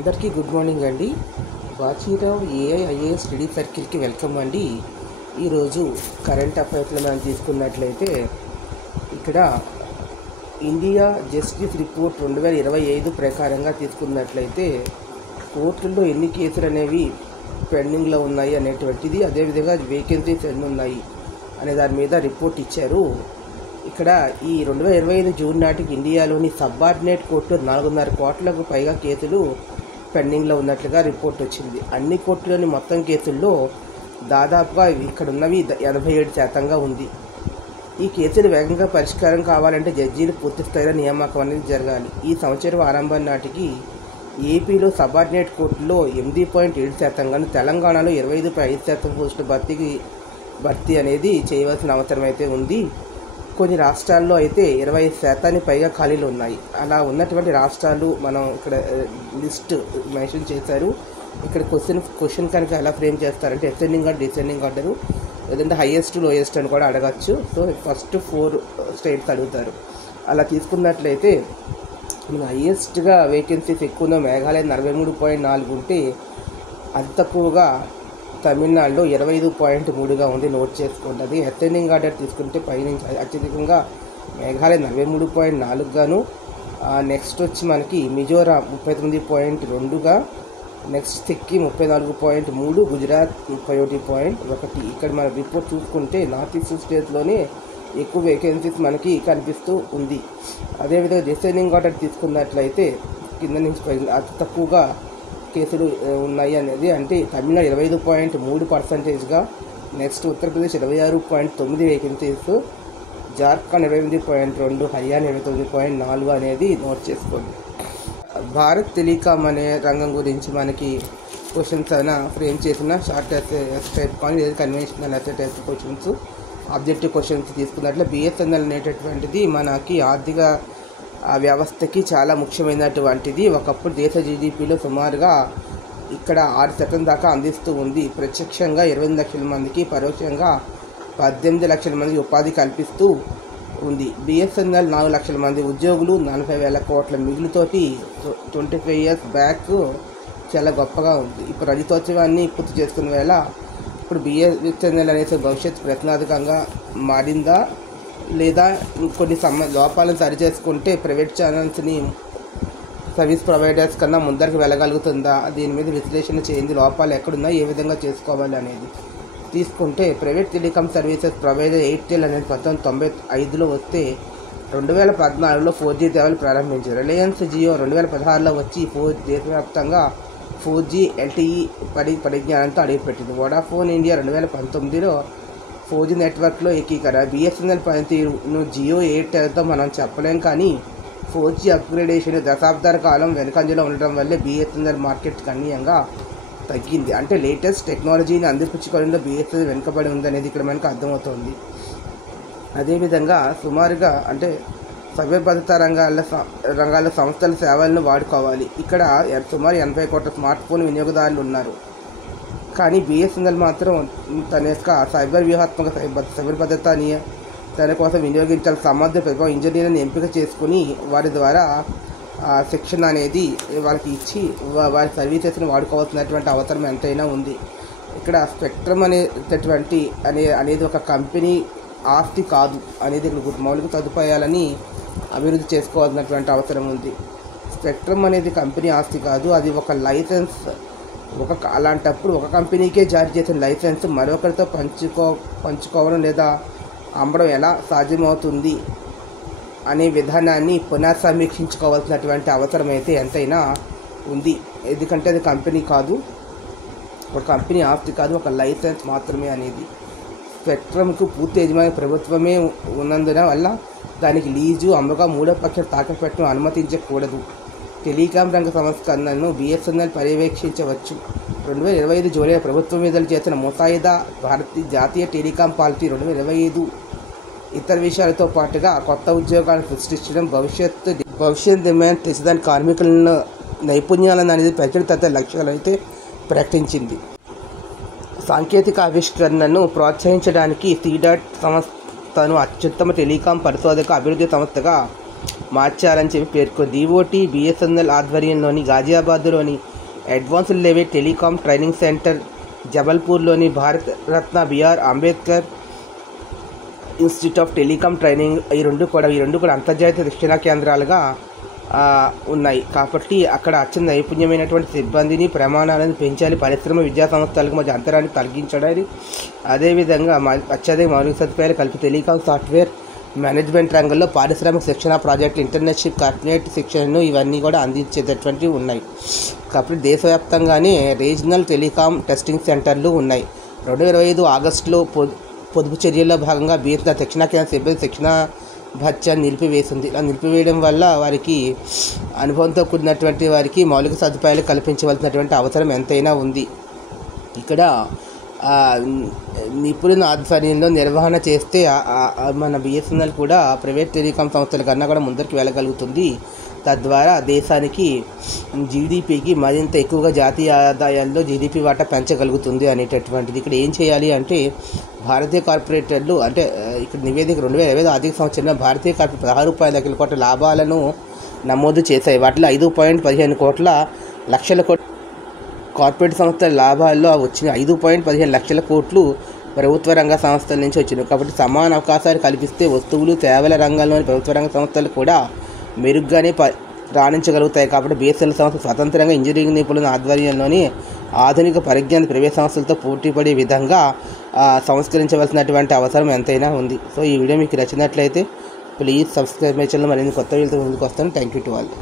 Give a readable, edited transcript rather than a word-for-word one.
అందరికీ good morning అండి. Bajirao ఏఐఐఏఎస్ study సర్కిల్కి welcome అండి. ఈరోజు కరెంట్ అఫైర్స్లో మనం తీసుకున్నట్లయితే ఇక్కడ ఇండియా జస్టిస్ రిపోర్ట్ 2025 ప్రకారంగా తీసుకున్నట్లయితే కోర్టుల్లో ఎన్ని కేసులు అనేవి పెండింగ్లో ఉన్నాయి అనేటువంటిది, అదేవిధంగా వేకెన్సీస్ ఎన్ని ఉన్నాయి అనే దాని మీద రిపోర్ట్ ఇచ్చారు. ఇక్కడ ఈ 2025 జూన్ నాటికి ఇండియాలోని సబార్డినేట్ కోర్టులో 4.5 కోట్లకు పైగా కేసులు పెండింగ్లో ఉన్నట్లుగా రిపోర్ట్ వచ్చింది. అన్ని కోర్టులోని మొత్తం కేసుల్లో దాదాపుగా ఇక్కడ ఉన్నవి 87% ఉంది. ఈ కేసులు వేగంగా పరిష్కారం కావాలంటే జడ్జీలు పూర్తి స్థాయిలో నియామకం అనేది జరగాలి. ఈ సంవత్సరం ఆరంభం నాటికి ఏపీలో సబార్డినేట్ కోర్టులో 8.7%, తెలంగాణలో 25.5% పోస్టుల భర్తీ అనేది చేయవలసిన అవసరం అయితే ఉంది. కొన్ని రాష్ట్రాల్లో అయితే 25% పైగా ఖాళీలు ఉన్నాయి. అలా ఉన్నటువంటి రాష్ట్రాలు మనం ఇక్కడ లిస్ట్ మెన్షన్ చేశారు. ఇక్కడ క్వశ్చన్ కనుక ఎలా ఫ్రేమ్ చేస్తారంటే అసెండింగ్ ఆర్డర్, డిసెండింగ్ ఆర్డరు, లేదంటే హైయెస్ట్ లోయెస్ట్ అని కూడా అడగచ్చు. సో ఫస్ట్ 4 స్టేట్స్ అడుగుతారు. అలా తీసుకున్నట్లయితే మన హైయెస్ట్గా వేకెన్సీస్ ఎక్కువ ఉన్న మేఘాలయ 43.4 ఉంటే అతి తక్కువగా తమిళనాడులో 25.3గా ఉంది. నోట్ చేసుకోండి. అది అసెండింగ్ ఆర్డర్ తీసుకుంటే పైనుంచి అత్యధికంగా మేఘాలయ 43.4గాను, నెక్స్ట్ వచ్చి మనకి మిజోరాం 39.2గా, నెక్స్ట్ సిక్కిం 34.3, గుజరాత్ 31.1. ఇక్కడ మన రిపోర్ట్ చూసుకుంటే నార్త్ ఈస్ట్ స్టేట్స్లోనే ఎక్కువ వేకెన్సీస్ మనకి కనిపిస్తూ ఉంది. అదేవిధంగా డిసెండింగ్ ఆర్డర్ తీసుకున్నట్లయితే కింద నుంచి అతి తక్కువగా కేసులు ఉన్నాయి అనేది, అంటే తమిళనాడు 25.3%గా, నెక్స్ట్ ఉత్తరప్రదేశ్ 26.9 వేకెన్సీస్, జార్ఖండ్ 28.2, హర్యానా 29.4 అనేది నోట్ చేసుకోండి. భారత్ టెలికాం అనే రంగం గురించి మనకి క్వశ్చన్స్ అయినా ఫ్రేమ్ చేసిన షార్ట్ టైప్ కానీ లేదా conventional type questions, objective questions తీసుకున్నట్లు బిఎస్ఎన్ఎల్ అనేటటువంటిది మనకి ఆర్థిక వ్యవస్థకి చాలా ముఖ్యమైనటువంటిది. ఒకప్పుడు దేశ జీడిపిలో సుమారుగా ఇక్కడ 6% దాకా అందిస్తూ ఉంది. ప్రత్యక్షంగా 28 లక్షల మందికి, పరోక్షంగా 18 లక్షల మందికి ఉపాధి కల్పిస్తూ ఉంది. బిఎస్ఎన్ఎల్ 4 లక్షల మంది ఉద్యోగులు, 40,000 కోట్ల మిగులుతోటి 25 years బ్యాక్ చాలా గొప్పగా ఉంది. ఇప్పుడు రజతోత్సవాన్ని పూర్తి చేసుకున్న వేళ ఇప్పుడు బిఎస్ఎన్ఎల్ అనేది భవిష్యత్ ప్రశ్నార్థకంగా మారిందా లేదా కొన్ని లోపాలను సరిచేసుకుంటే ప్రైవేట్ ఛానల్స్ని సర్వీస్ ప్రొవైడర్స్ కన్నా ముందరికి వెళ్ళగలుగుతుందా, దీని మీద విశ్లేషణ చేయండి. లోపాలు ఎక్కడున్నా ఏ విధంగా చేసుకోవాలి అనేది తీసుకుంటే private telecom services provider Airtel అనేది 1995లో వస్తే 2014లో 4G సేవలు ప్రారంభించారు. రిలయన్స్ జియో 2016లో వచ్చి దేశవ్యాప్తంగా 4G LTE పరిజ్ఞానంతో అడుగుపెట్టింది. వోడాఫోన్ ఇండియా 2019లో 4G నెట్వర్క్లో ఏకీకరణ. బిఎస్ఎన్ఎల్ పనితీరును జియో, ఎయిర్టెల్తో మనం చెప్పలేం, కానీ 4G అప్గ్రేడేషన్ దశాబ్దాల కాలం వెనుకంజలో ఉండటం వల్లే బిఎస్ఎన్ఎల్ మార్కెట్ గణనీయంగా తగ్గింది. అంటే లేటెస్ట్ టెక్నాలజీని అందిపుచ్చుకోవడంలో బిఎస్ఎన్ఎల్ వెనుకబడి ఉందనేది ఇక్కడ మనకు అర్థమవుతుంది. అదేవిధంగా సుమారుగా అంటే సైబర్ భద్రతా రంగాల్లో సంస్థల సేవలను వాడుకోవాలి. ఇక్కడ సుమారు 80 కోట్ల స్మార్ట్ ఫోన్ వినియోగదారులు ఉన్నారు. కానీ బిఎస్ఎన్ఎల్ మాత్రం తన యొక్క సైబర్ వ్యూహాత్మక సైబర్ భద్రతని తన కోసం వినియోగించాలి సమర్థ ఇంజనీర్ని ఎంపిక చేసుకుని వారి ద్వారా శిక్షణ అనేది వాళ్ళకి ఇచ్చి వారి సర్వీసెస్ని వాడుకోవాల్సినటువంటి అవసరం ఎంతైనా ఉంది. ఇక్కడ స్పెక్ట్రమ్ అనేది ఒక కంపెనీ ఆస్తి కాదు అనేది ఇక్కడ మౌలిక సదుపాయాలని అభివృద్ధి చేసుకోవాల్సినటువంటి అవసరం ఉంది. స్పెక్ట్రమ్ అనేది కంపెనీ ఆస్తి కాదు, అది ఒక లైసెన్స్. అలాంటప్పుడు ఒక కంపెనీకే జారీ చేసిన లైసెన్స్ మరొకరితో పంచుకోవడం లేదా అమ్మడం ఎలా సాధ్యమవుతుంది అనే విధానాన్ని పునఃసమీక్షించుకోవాల్సినటువంటి అవసరం అయితే ఎంతైనా ఉంది. ఎందుకంటే అది కంపెనీ కాదు, ఒక కంపెనీ ఆస్తి కాదు, ఒక లైసెన్స్ మాత్రమే అనేది. స్పెక్ట్రమ్కు పూర్తి యజమాని ప్రభుత్వమే ఉన్నందున వల్ల దానికి లీజు, అమ్మగా మూడో పక్షం తాకట్టు అనుమతించకూడదు. టెలికాం రంగ సంస్కరణను బిఎస్ఎన్ఎల్ పర్యవేక్షించవచ్చు. 2025 జూలై ప్రభుత్వం విడుదల చేసిన ముసాయిదా భారతీయ జాతీయ టెలికాం పాలసీ 2025 ఇతర విషయాలతో పాటుగా కొత్త ఉద్యోగాలను సృష్టించడం, భవిష్యత్ డిమాండ్ తీర్చడానికి కార్మికుల నైపుణ్యాలను అనేది ప్రచురిత లక్ష్యాలు అయితే ప్రకటించింది. సాంకేతిక ఆవిష్కరణను ప్రోత్సహించడానికి సిడాట్ సంస్థను అత్యుత్తమ టెలికాం పరిశోధక అభివృద్ధి సంస్థగా మార్చాలని చెప్పి పేర్కొంది. డిఓటి బిఎస్ఎన్ఎల్ ఆధ్వర్యంలోని గాజియాబాద్లోని advanced level telecom training centre జబల్పూర్లోని Bharat Ratna BR Ambedkar institute of telecom training ఈ రెండు కూడా అంతర్జాతీయ శిక్షణా కేంద్రాలుగా ఉన్నాయి. కాబట్టి అక్కడ అత్యంత నైపుణ్యమైనటువంటి సిబ్బందిని ప్రమాణాలను పెంచాలి, పరిశ్రమ విద్యా సంస్థలకు మధ్య అంతరాన్ని తగ్గించడానికి, అదేవిధంగా అత్యధిక మౌలిక సదుపాయాలు కలిపి టెలికాం సాఫ్ట్వేర్ మేనేజ్మెంట్ రంగంలో పారిశ్రామిక శిక్షణ ప్రాజెక్టులు, ఇంటర్న్షిప్, కార్పొరేట్ శిక్షణను ఇవన్నీ కూడా అందించేటటువంటివి ఉన్నాయి. కాబట్టి దేశవ్యాప్తంగానే రీజనల్ టెలికాం టెస్టింగ్ సెంటర్లు ఉన్నాయి. 2025 ఆగస్టులో పొదుపు చర్యల్లో భాగంగా బీఎస్ఎన్ఎల్ శిక్షణా కేంద్ర సిబ్బంది శిక్షణ భత్యాన్ని నిలిపివేసింది. ఇలా నిలిపివేయడం వల్ల వారికి అనుభవంతో కూడినటువంటి వారికి మౌలిక సదుపాయాలు కల్పించవలసినటువంటి అవసరం ఎంతైనా ఉంది. ఇక్కడ నిపుణుల ఆధ్వర్యంలో నిర్వహణ చేస్తే మన బిఎస్ఎన్ఎల్ కూడా ప్రైవేట్ టెలికాం సంస్థల కన్నా కూడా ముందరికి వెళ్ళగలుగుతుంది. తద్వారా దేశానికి జీడిపికి మరింత ఎక్కువగా జాతీయ ఆదాయాల్లో జీడిపి వాటా పెంచగలుగుతుంది అనేటటువంటిది. ఇక్కడ ఏం చేయాలి అంటే భారతీయ కార్పొరేటర్లు అంటే ఇక్కడ నివేదిక 2025 ఆర్థిక సంవత్సరంలో భారతీయ కార్పొరేట్ 16 కోట్ల లాభాలను నమోదు చేశాయి. వాటిలో 5.15 లక్షల కోట్లు కార్పొరేట్ సంస్థల లాభాల్లో వచ్చిన 5.15 లక్షల కోట్లు ప్రభుత్వ రంగ సంస్థల నుంచి వచ్చినాయి. కాబట్టి సమాన అవకాశాలు కల్పిస్తే వస్తువులు సేవల రంగంలోని ప్రభుత్వ రంగ సంస్థలు కూడా మెరుగ్గానే రాణించగలుగుతాయి. కాబట్టి బిఎస్ఎన్ఎల్ సంస్థ స్వతంత్రంగా ఇంజనీరింగ్ నిపుణుల ఆధ్వర్యంలోని ఆధునిక పరిజ్ఞాన ప్రైవేట్ సంస్థలతో పోటీపడే విధంగా సంస్కరించవలసినటువంటి అవసరం ఎంతైనా ఉంది. సో ఈ వీడియో మీకు నచ్చినట్లయితే ప్లీజ్ సబ్స్క్రైబ్ మై ఛానల్. మరిన్ని కొత్త వీడియోతో ముందుకు వస్తాను. Thank you to all.